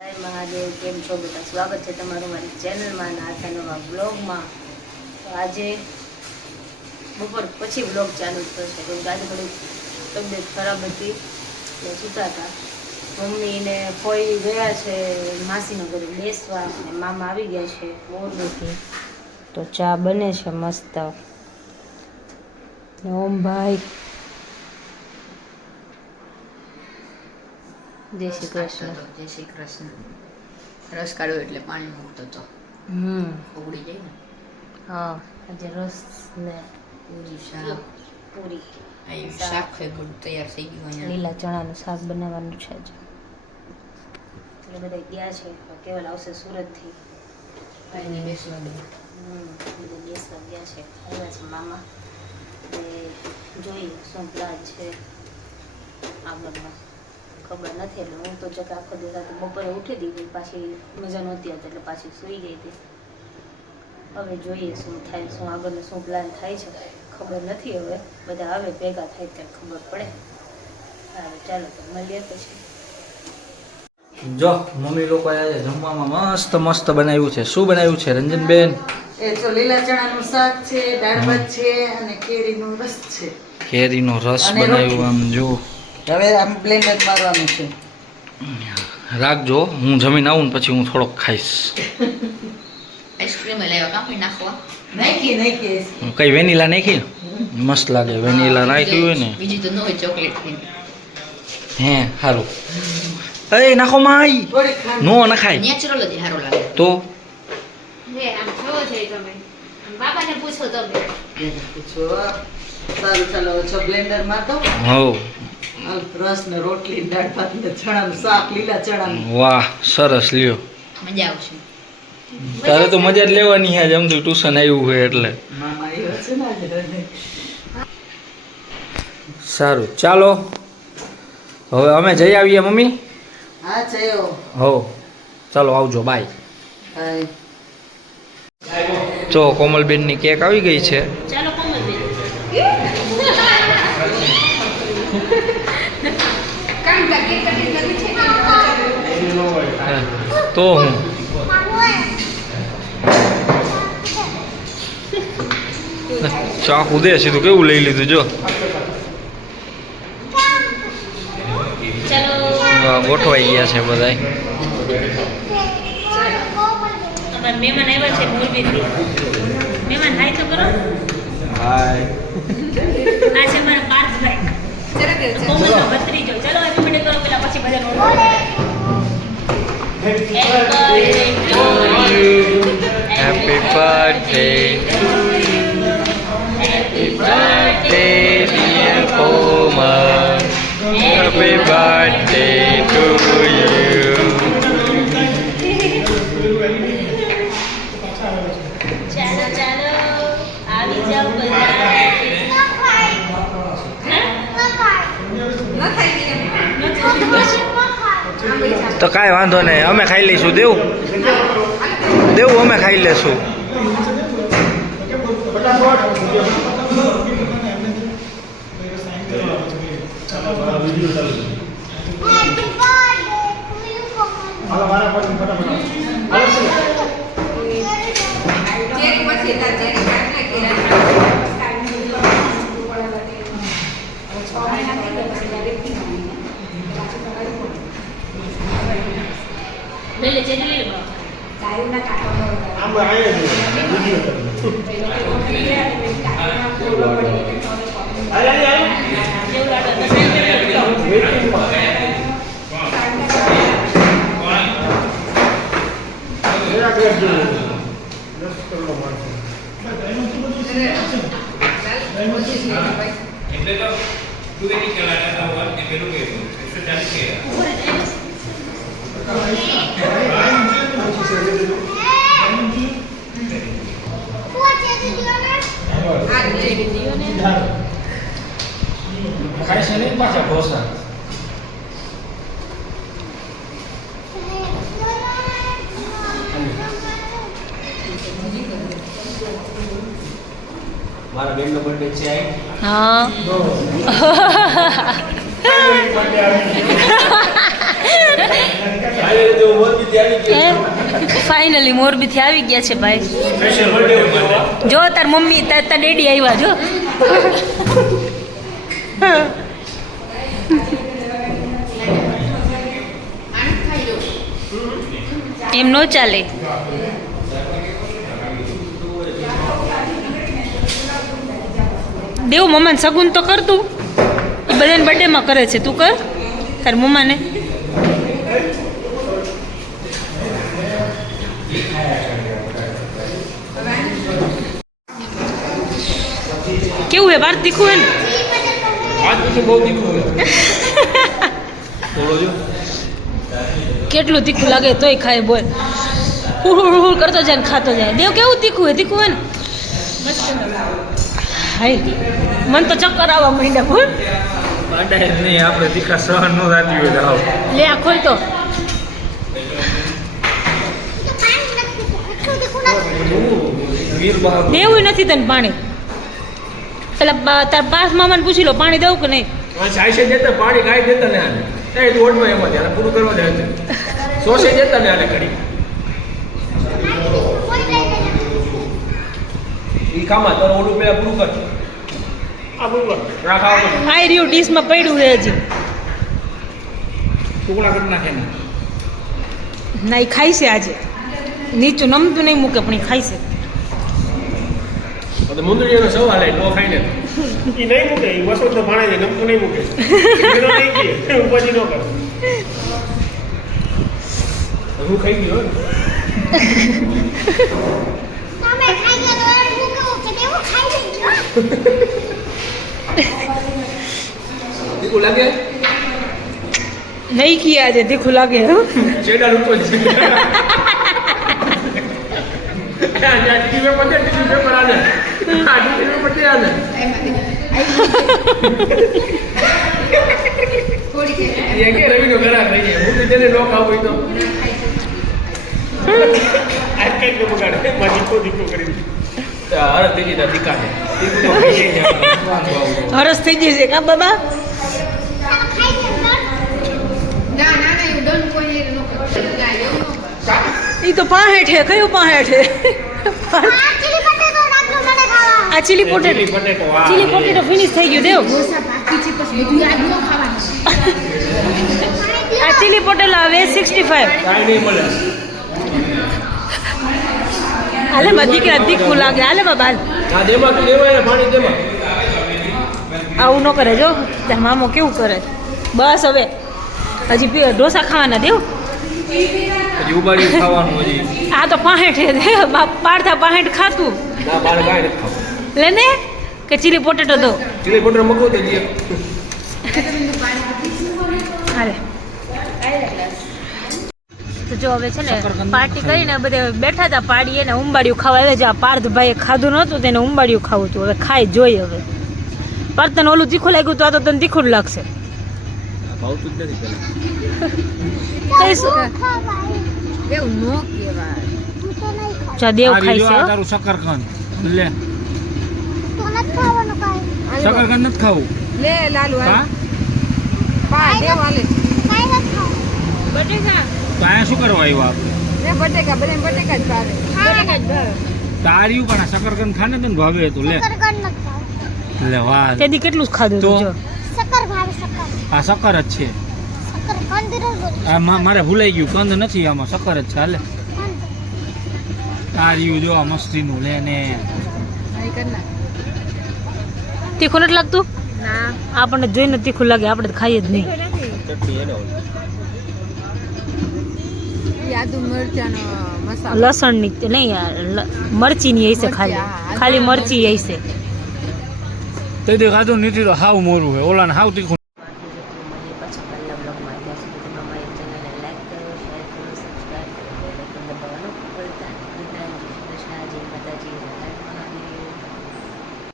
જય મહાદેવ, કેમ છો બેટા? સ્વાગત છે તમારું મારી ચેનલમાં અને આજના નવા બ્લોગમાં. તો આજે બપોર પછી બ્લોગ ચાલુ થશે કેમ કે આજે થોડી તબિયત ખરાબ હતી એટલે સૂતા હતા. મમ્મી ને ફોઈ ગયા છે માસીના ઘરે બેસવા અને મામા આવી ગયા છે મોરબીથી. તો ચા બને છે મસ્ત. ઓમ ભાઈ જય શ્રી કૃષ્ણ. જય શ્રી કૃષ્ણ. રસ કાઢ્યો એટલે પાણી મૂકતો હતો. ઉગડી જાય ને. હા, આજે રસ ને પૂરી શાક. પૂરી શાક બધું તૈયાર થઈ ગયું અહીંયા. લીલા ચણાનું શાક બનાવવાનું છે આજે. એટલે બધા ગયા છે. કેવલ આવશે સુરતથી. બેસવા દે. બધા બેસવા ગયા છે. આવ્યા છે મામા. જોઈએ શું પ્લાન છે આગળમાં ખબર નથી. એટલે હું તો જતા આખો દિવસ બપોરે ઉઠી દીધી, પાછી મજા નહોતી આવતી એટલે પાછી સૂઈ ગઈ હતી. હવે જોઈએ શું થાય, શું આગળનો શું પ્લાન થાય છે ખબર નથી. હવે બધા આવે ભેગા થાય ત્યારે ખબર પડે. સારું, ચાલો તો મળીએ પછી. જો મમ્મી લોકો આજે જમવામાં મસ્ત મસ્ત બનાવ્યું છે. શું બનાવ્યું છે રંજનબેન? એ જો લીલા ચણાનું શાક છે, દાળ ભાત છે અને કેરીનો રસ છે. કેરીનો રસ અને બનાવ્યો. આમ જો હવે આમ બ્લેન્ડર મારવાનું છે. રાખજો, હું જમીન આવું ને પછી હું થોડોક ખાઈશ. આઈસ્ક્રીમ લાવ્યા કાપી નાખવા. નાખી કઈ વેનીલા નાખી? મસ્ત લાગે વેનીલા નાખ્યું હોય ને. બીજી તો ન હોય ચોકલેટ. હે સારું. એ નાખો માઈ થોડીક ખાંડ. નો નખાય નેચરલ જ સારો લાગે. તો બાબાને પૂછો તમે. સારું, ચાલો છો બ્લેન્ડર માં તો હો. રસ ને રોટલી ને દાળ ભાત ને ચણાનું શાક, લીલા ચણાનું. વાહ સરસ લ્યો. મજા આવશે. તારે તો મજા જ લેવાની છે. આમ તો ટ્યુશન આવ્યું હોય એટલે. મામા આવ્યો છે ને આજે. સારું ચાલો હવે અમે જઈ આવીએ મમ્મી. હા ચયો. હો ચાલો આવજો, બાય. હાય. જો કોમલબેનની કેક આવી ગઈ છે. ચાલો કોમલબેન. તો હું ચાકુ દે સીધું કેવું લઈ લીધું જો. ચાલો ગોઠવાઈ ગયા છે બધા. અમારા મહેમાન આવ્યા છે મોરબીથી. મહેમાન હાય તો કરો. હાય. આ છે મારા પાર્થભાઈ, કોમલનો ભત્રીજો. ચાલો હેપી બર્થડે કરો પેલા, પછી બધા road. Happy birthday to you. Happy birthday dear Komal. Happy birthday to you. ચાલો ચાલો આવી જાઓ બધા. તો કાંઈ વાંધો નહીં, અમે ખાઈ લઈશું. દેવું દેવું અમે ખાઈ લેશું. પેલે ચેનલ લે બા. ખાઈ છે ને પાછા ઢોસા. મારા બેનનો બર્થડે છે. હા ફાઇનલી મોરબીથી આવી ગયા છે ભાઈ. જો તાર મમ્મી તાર ડેડી આવ્યા જો. એમ નો ચાલે. દેવ મમ્માને સગુન તો કર તું. એ બધાને બર્થડેમાં કરે છે, તું કર તાર મમ્માને. કેવું હે બાર તીખું હે ને? કેટલું તીખું લાગે તોય ખાય બોલ. હુળ કરતો જાય ને ખાતો જાય. દેવ કેવું તીખું હે? તીખું હે ને? હાય મન તો ચક્કર આવવા માંડ્યા બોલ. નહીં આપણે તીખા સહન ન થતી હોય તો લે આ ખોલ તો. દેવું નથી તને પાણી. પેલા તાર પાસ મામાને પૂછી લો પાણી દઉં કે નહીં. પાણી કાંઈ દેતા ને આને ઓટમાં એમાં ત્યારે પૂરું કરવા જાય સોસે દેતા ને આને કરી ઈ કામા તારો ઓલું પેલા પૂરું કર આ પૂરું કર રાખા આઈ રહ્યું ડીશમાં પડ્યું છે હજી. ટુકડા કરી નાખે ને ના એ ખાઈ છે આજે. નીચું નમતું નહીં મૂકે પણ એ ખાઈ છે. તો મુંદરીનો સવાલ નો ખાઈને ઈ નહીં મૂકે, ઈ વસંત તો ભાણે છે, નમતું નહીં મૂકે. એનો નહીં કે, ઉપાજી ન કરે. હું ખાઈ ગયો ને તમે ખાઈ ગયા તો હું કહું કે દેવું ખાઈ લેજો. તીખું લાગે નહીં કી આજે તીખું લાગે. ચેડા લૂંટો છે ટીવી પર ટીવી પર આને આ ટીવી પર આને ये के रवि नो खराब नहीं है मुझे तेरे नो खाओ तो આ કઈ ન બગાડે, માજી કો દીકો કરી. अरे तेरी दादी का है देखो तो ये है હરસ થઈ જશે કા બાબા. ખાઈ લેજો. એ તો પાહેઠ હે. કયું પાહેઠ હે? આ ચીલી પટેટો રાખજો મને ખાવા. આ ચીલી પોટેટો. चिली पोटैटो वाह ચીલી પોટેટો ફિનિશ થઈ ગયું દેવ. આ ચીલી પોટેટો આવે 65. काई नहीं बोले હાલે માં દીકરા તીખું લાગે. હાલે બાબા હાલ. ना देमा तू देवा है पानी देमा આવું ન કરે જો. તાર મામો કેવું કરે. બસ હવે હજી ઢોસા ખાવાના દેવ. हजी उबाड़ी खाવાનું हजी આ તો પાહેઠ હે દેવ. પાડતા પાહેઠ ખાતું ना बार काई नहीं खाओ લે ને કે ચીલી પોટેટો દો. चिली पोटैटो मको दे दिए હાલે તો જો હવે છે ને પાર્ટી કરીને બધે બેઠા હતા પાડીએ ને ઉંબાડિયું ખાવા આવે છે. આ પાર્થભાઈએ ખાધું નહોતું તેને ઉંબાડિયું ખાવું હતું. હવે ખાઈ જોઈએ. હવે પર તને ઓલું તીખું લાગ્યું તો આ તો તને તીખું જ લાગશે. ભાવતું જ નથી પેલા કહીશું ખાવાય. એવું નો કહેવાય. હું તો નહીં ખાઉં. જો દેવ ખાય છે હો. તારું શકરકંદ લે તો નથી ખાવાનું કાંઈ. શકરકંદ નથી ખાવું લે લાલુ હા પા દેવ હાલે. કાંઈ નથી ખાવું. બટેકા તો અહીંયા શું કરવા આવ્યો આપણે લે બટેકા બધા બટેકા જ ભાવે. બટેકા જ ભાવે. તાર્યું પણ આ શકરકંદ ખાને તને ભાવે તો લે શકરકંદ નથી ખાવું. લે વાહ તેથી કેટલું જ ખાધું હતું તો? જો. શક્કર ભાવે શક્કર. આ શકર જ છે શક્કરકંદ રોજ આ મારે ભૂલાઈ ગયું કંદ નથી આમાં શકર જ છે હાલે તાર્યું જો આ મસ્તીનું લે ને આઈ કર ના. તીખું નથી લાગતું. ના આપણને જોઈને તીખું લાગે. આપણે તો ખાઈએ જ નહીં. આદુ મરચાનો મસાલો. લસણની નહીં યાર મરચીની હશે ખાલી. હા, ખાલી મરચી હશે. તે ખાધું નથી તો હાવ મોરું છે ઓલાને હાવ તીખું